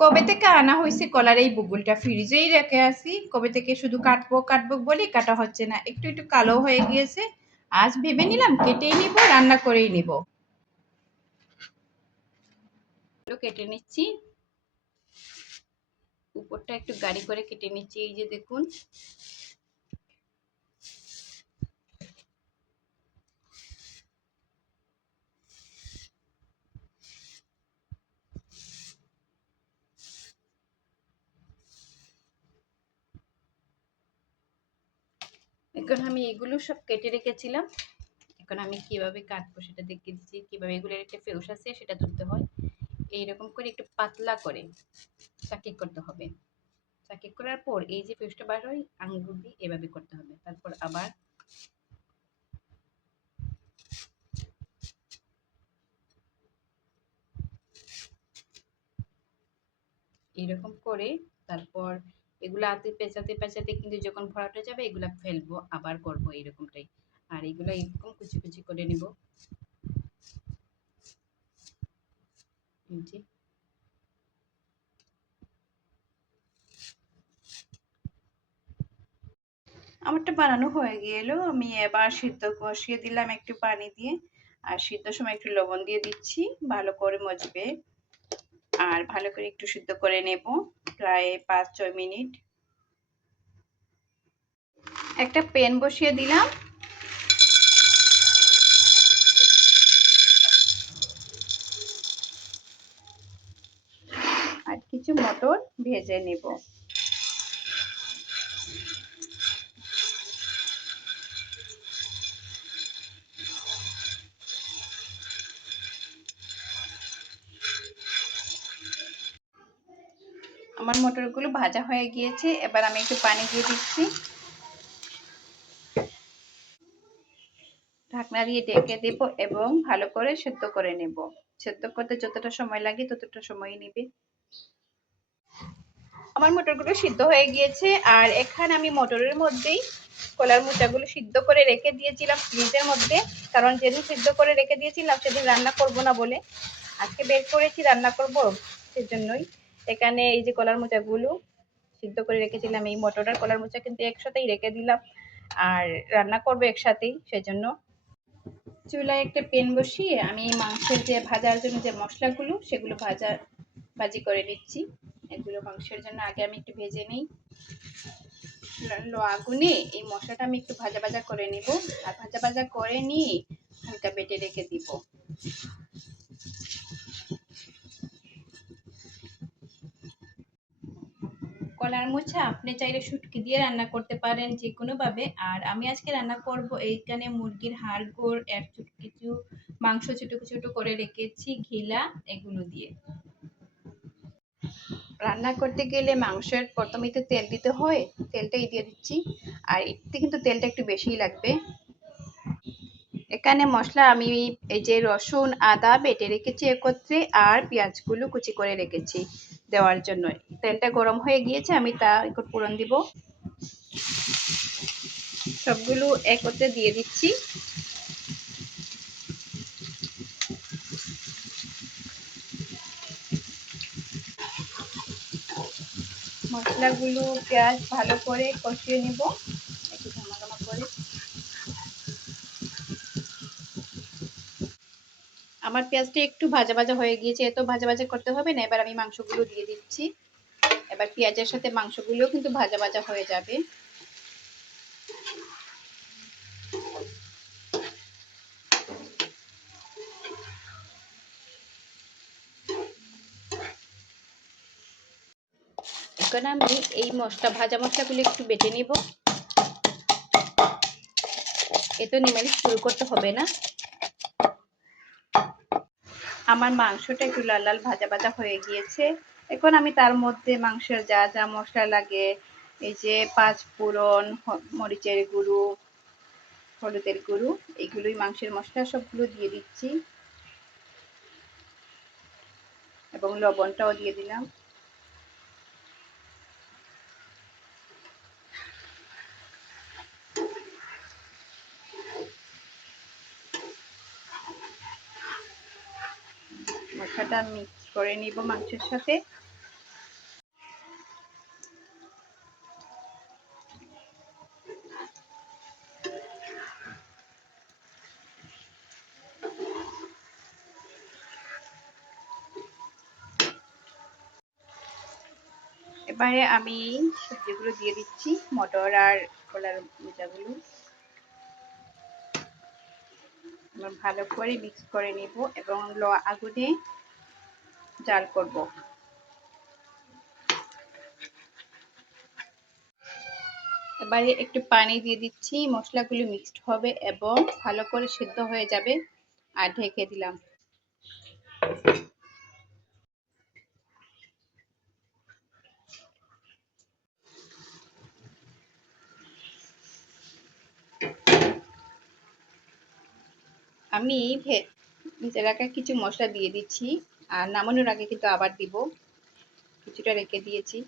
কবে থেকে আনা হয়েছে কলার এই বুগুলটা, ফ্রিজেই রেখে আসি। কবে থেকে শুধু কাটবো কাটবো বলে কাটা হচ্ছে না, একটু একটু কালো হয়ে গিয়েছে। আজ ভেবে নিলাম কেটেই নিব, রান্না করেই নিব। কেটে নিচ্ছি, উপরটা একটু গাড়ি করে কেটে নিচ্ছি। এই যে দেখুন, এখন আমি এগুলো সব কেটে রেখেছিলাম। এখন আমি কিভাবে কাটবো সেটা দেখিয়ে দিচ্ছি, কিভাবে এগুলোর একটা ফেউস আছে সেটা তুলতে হয়। এইরকম করে একটু পাতলা করে চাকি করতে হবে। চাকি করার পর এই যে ফেউসটা বার হয় আঙ্গুল দিয়ে এভাবে করতে হবে। তারপর আবার এরকম করে, তারপর এগুলা হাতে পেঁচাতে পেঁচাতে কিন্তু যখন ভরাটা যাবে এগুলা ফেলবো, আবার করব এরকমটাই। আর এগুলা এরকম কুচি কুচি করে নিব। আমারটা বানানো হয়ে গেল। আমি এবার সিদ্ধ বসিয়ে দিলাম একটু পানি দিয়ে, আর সিদ্ধর সময় একটু লবণ দিয়ে দিচ্ছি, ভালো করে মজবে। আর ভালো করে একটু সিদ্ধ করে নেব, প্রায় 5-6 মিনিট। একটা প্যান বসিয়ে দিলাম, আর কিছু মটর ভেজে নেব। আমার মটরগুলো ভাজা হয়ে গিয়েছে, এবার আমি একটু পানি দিয়ে দিচ্ছি, ঢাকনা দিয়ে ঢেকে দেব এবং ভালো করে সেদ্ধ করে নেব। সেদ্ধ করতে যতটা সময় লাগে ততটা সময় নেবে। আমার মটরগুলো সিদ্ধ হয়ে গিয়েছে, আর এখানে আমি মটরের মধ্যেই কলার মোচাগুলো সিদ্ধ করে রেখে দিয়েছিলাম ফ্রিজের মধ্যে, কারণ যেদিন সিদ্ধ করে রেখে দিয়েছিলাম সেদিন রান্না করব না বলে আজকে বের করেছি রান্না করব, সেজন্যই। এখানে এই যে কলার মোচাগুলো সিদ্ধ করে রেখেছিলাম, এই মটর আর কলার মোচা কিন্তু একসাথেই রেখে দিলাম, আর রান্না করবো একসাথেই, সেজন্য। চুলায় একটা প্যান বসিয়ে আমি মাংসের যে ভাজার জন্য যে মশলাগুলো সেগুলো ভাজি করে নিচ্ছি। এগুলো মাংসের জন্য আগে আমি একটু ভেজে নিই। লো আগুনে এই মশলাটা আমি একটু ভাজা ভাজা করে নিব, আর ভাজা ভাজা করে নিয়ে হালকা বেটে রেখে দিব। কলার মোচা আপনি চাইলে শুটকি দিয়ে রান্না করতে পারেন যে কোনো ভাবে, আর আমি আজকে রান্না করব এইখানে মুরগির হাড় গোড় এর কিছু মাংস ছোট ছোট করে রেখেছি ঘিলা, এগুলো দিয়ে। রান্না করতে গেলে মাংসের প্রথমেই তো তেল দিতে হয়, তেলটাই দিয়ে দিচ্ছি, আর এতে কিন্তু তেলটা একটু বেশিই লাগবে। এখানে মশলা আমি এই যে রসুন আদা বেটে রেখেছি একত্রে, আর পেঁয়াজগুলো কুচি করে রেখেছি দেওয়ার জন্য। তেলটা গরম হয়ে গিয়েছে, আমি তা একটু ফোড়ন দিব, সবগুলো একত্রে দিয়ে দিচ্ছি। মশলাগুলো পেঁয়াজ ভালো করে কষিয়ে নিব একটু ঘন ঘন করে। আমার পেঁয়াজটা একটু ভাজা ভাজা হয়ে গিয়েছে, এত ভাজা ভাজা করতে হবে না। এবার আমি মাংসগুলো দিয়ে দিচ্ছি, এবার পেঁয়াজের সাথে মাংসগুলো কিন্তু ভাজা ভাজা হয়ে যাবে। এখন আমি এই ভাজা মশলাগুলো একটু বেটে নিব। এত নিমেষ শুরু করতে হবে না। আমার মাংসটা একটু লাল লাল ভাজা ভাজা হয়ে গিয়েছে। এখন আমি তার মধ্যে মাংসের যা যা মশলা লাগে, এই যে 5 ফোড়ন, মরিচের গুঁড়ো, হলুদের গুঁড়ো, এইগুলোই মাংসের মশলা সবগুলো দিয়ে দিচ্ছি, এবং লবণটাও দিয়ে দিলাম। মশলাটা মিক্স করে নিব মাংসের সাথে। এবারে আমি সবজিগুলো দিয়ে দিচ্ছি, মটর আর কলার মোচাগুলো ভালো করে মিক্স করে নিব এবং লো আগুনে জাল করব। এবারে একটু পানি দিয়ে দিচ্ছি, মশলাগুলো মিক্সড হবে এবং ভালো করে সিদ্ধ হয়ে যাবে। আর ঢেকে দিলাম। আমি ভেজে রাখা কিছু মশলা দিয়ে দিচ্ছি, আর নামানোর আগে কিন্তু আবার দিব, কিছুটা রেখে দিয়েছি।